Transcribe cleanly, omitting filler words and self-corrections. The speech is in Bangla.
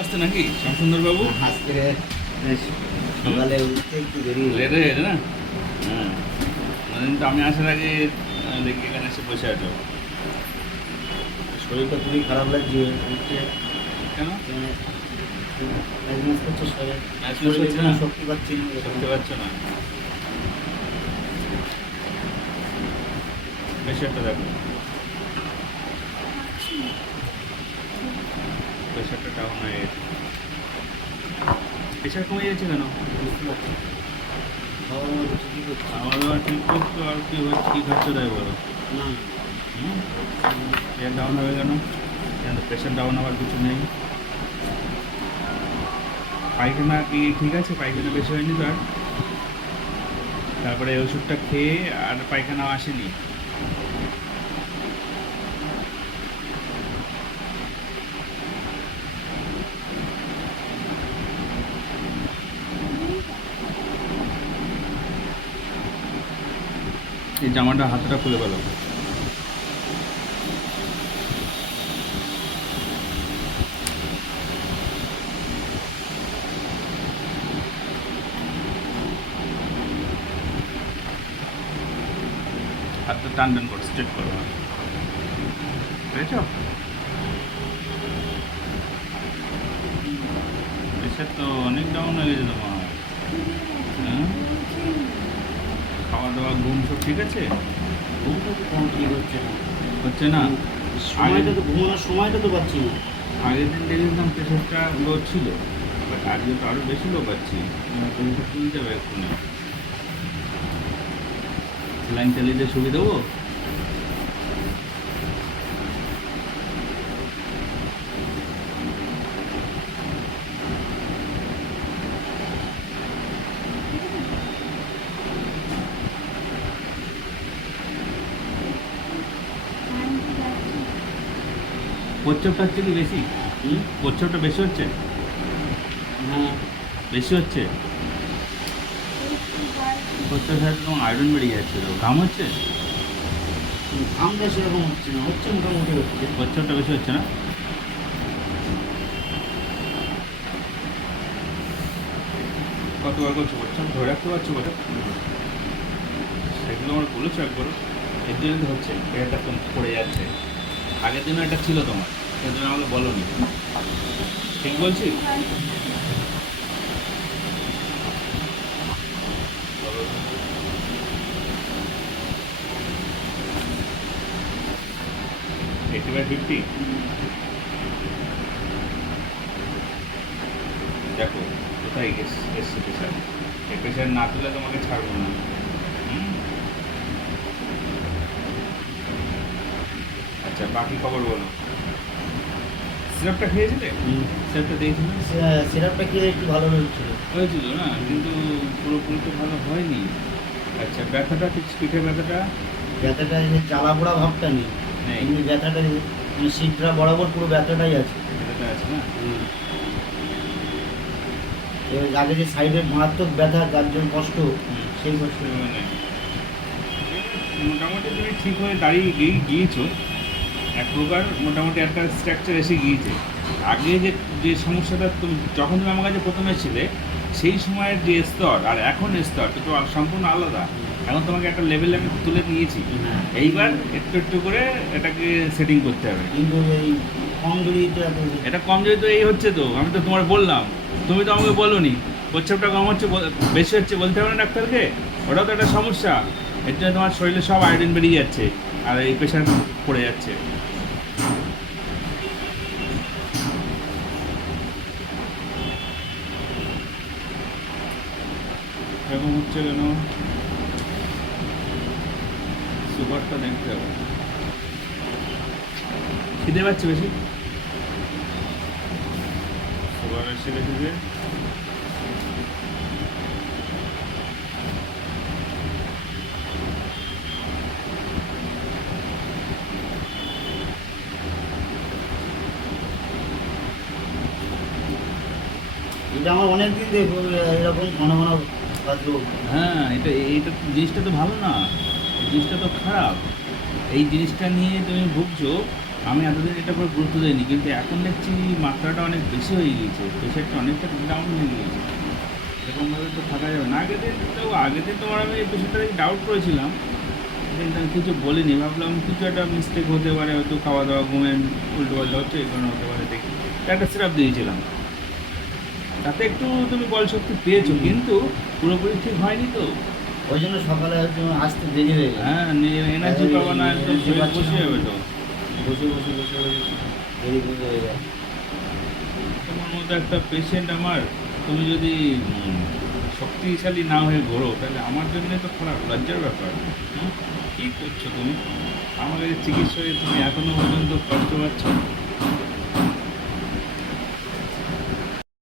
আসতে নাকি শ্যামসুন্দর বাবু? আজকে সকালে উঠতে একটু দেরি লেট হয়ে গেছে না? হ্যাঁ, মানে তো আমি আসার আগে দেখি এখানে এসে বসে আছো। শরীরটা খুবই খারাপ লাগছে উঠতে। কেন? ম্যাজমেন্স করছে শরীর, ম্যাজমেন্স শরীরে করছে কোনো না? শক্তি পাচ্ছি না। শুনতে পাচ্ছ না? প্রেশারটা দেখো, প্রেশারটা ডাউন হয়ে গেছে। প্রেশার কমে যাচ্ছে কেন? বুঝতে পারছি না। খাওয়া দাওয়া ঠিকই করছি খাওয়া দাওয়া ঠিক করছো, আর কি হচ্ছে, কী খাচ্ছ তাই বলো? না। প্রেশার ডাউন হবে কেন? কেন প্রেশার ডাউন হওয়ার কিছু নেই। পায়খানা কি ঠিক আছে? পায়খানা বেশি হয়নি তো? আর তারপরে এই ওষুধটা খেয়ে আর পায়খানাও আসেনি? এই জামাটা হাতটা খুলে ফেলো। হাতটা টান টান করো, স্ট্রেট করো। পেয়েছ? প্রেশার তো অনেক ডাউন হয়ে গেছে তোমার। হ্যাঁ, খাওয়া দাওয়া ঘুম সব ঠিক আছে? ঘুমটা তো কম ঠিক হচ্ছে না। হচ্ছে না? সময়টা তো ঘুমানোর সময়টা তো পাচ্ছি না। আগের দিন দেখেছিলাম প্রেশারটা লো ছিল, বাট আজকে তো আরও বেশি লো পাচ্ছি। প্রেশারটা তুলতে হবে এক্ষুনি। স্যালাইন চালিয়ে দিয়ে শুকিয়ে দেবো? প্রচ্ছপটা হচ্ছে কি বেশি? প্রচ্ছপটা বেশি হচ্ছে? হ্যাঁ, বেশি হচ্ছে? প্রচ্ছপ সাথে তোমার আয়রন বেরিয়ে যাচ্ছে, তো ঘাম হচ্ছে? ঘামটা সেরকম হচ্ছে না, হচ্ছে মোটামুটি হচ্ছে। প্রচ্ছপটা বেশি হচ্ছে না? কতবার করছো প্রচ্ছপ? ধরে রাখতে পারছো বলে সেগুলো আমার বলেছো একবার। এর জন্য তো হচ্ছে এটা পড়ে যাচ্ছে। আগের দিনও এটা ছিল তোমার, সেই জন্য আমাকে বলোনি। ঠিক বলছি? Eighty by 50। দেখো কোথায় এসছে প্রেশার। এই প্রেশার না তুলে তোমাকে ছাড়বো না। হুম? আচ্ছা, বাকি খবর বলো। সিরাপটা খেয়েছিলে? সিরাপটা দিয়েছিল? সিরাপটা খেলে একটু ভালো হয়েছিল। হয়েছিল না, কিন্তু পুরোপুরি তো ভালো হয়নি। আচ্ছা, ব্যথাটা ঠিক, পিঠে ব্যথাটা ব্যথাটা যে জ্বালা পোড়া ভাবটা নেই, নেই? এমনি ব্যথাটা মানে শীতটা বরাবর পুরো ব্যথাটাই আছে। ব্যথাটা আছে না? এর আগে যে সাইডের মারাত্মক ব্যথা, যার জন্য কষ্ট, সেই কষ্ট মানে মোটামুটি তুমি ঠিক হয়ে দাঁড়িয়ে গিয়েছো এক প্রকার, মোটামুটি একটা স্ট্রাকচার এসে গিয়েছে। আগে যে যে সমস্যাটা তুমি যখন তুমি আমার কাছে প্রথমে এসেছিলে, সেই সময়ের যে স্তর আর এখন স্তর তো সম্পূর্ণ আলাদা। এখন তোমাকে একটা লেভেলে আমি তুলে নিয়েছি। হ্যাঁ। এইবার একটু একটু করে এটাকে সেটিং করতে হবে। কিন্তু এই কমজোরিটা এটা কম যেহেতু এই হচ্ছে, তো আমি তো তোমার বললাম, তুমি তো আমাকে বলোনি। প্রচ্ছাপটা কম হচ্ছে, বেশি হচ্ছে বলতে হবে না ডাক্তারকে? ওটাও তো একটা সমস্যা। এর জন্য তোমার শরীরে সব আয়োডিন বেরিয়ে যাচ্ছে আর এই প্রেশার পড়ে যাচ্ছে। এরকম হচ্ছে কেন? সুগারটা দেখতে হবে। খিদে পাচ্ছে বেশি? সুগার এসে গেছে যে এটা আমার অনেকদিন দেখবো এরকম ঘন ঘন বাজলো। হ্যাঁ, এইটা জিনিসটা তো ভালো না, এই জিনিসটা তো খারাপ। এই জিনিসটা নিয়ে তুমি ভুগছো, আমি এতদিন এটা করে গুরুত্ব দিইনি, কিন্তু এখন দেখছি মাত্রাটা অনেক বেশি হয়ে গিয়েছে, প্রেশারটা অনেকটা ডাউন হয়ে গিয়েছে। এরকমভাবে তো থাকা যাবে না। আগের দিন তোমার আমি এই বিষয়টা ডাউট করেছিলাম, কিন্তু আমি কিছু বলিনি, ভাবলাম কিছু একটা মিস্টেক হতে পারে, হয়তো খাওয়া দাওয়া ঘুমে উল্টো পাল্টা হচ্ছে, এই কারণে হতে পারে দেখি। একটা সিরাপ দিয়েছিলাম, তাতে একটু তুমি বল শক্তি পেয়েছো, কিন্তু পুরোপুরি ঠিক হয়নি তো। ওই জন্য সকালে হয়তো আসতে দেরি হয়ে গেল। হ্যাঁ, এনার্জি পাবো না, একদম energy শরীর পাচ্ছি বসে না। যাবে তো। বসে বসে বসে বসে দেরি করে হয়ে যায়। তোমার মতো একটা পেশেন্ট আমার, তুমি যদি শক্তিশালী না হয়ে ঘোরো, তাহলে আমার জন্য তো খারাপ, লজ্জার ব্যাপার। কী করছো তুমি? আমার কাছে চিকিৎসা হয়ে তুমি এখনো পর্যন্ত কষ্ট পাচ্ছ।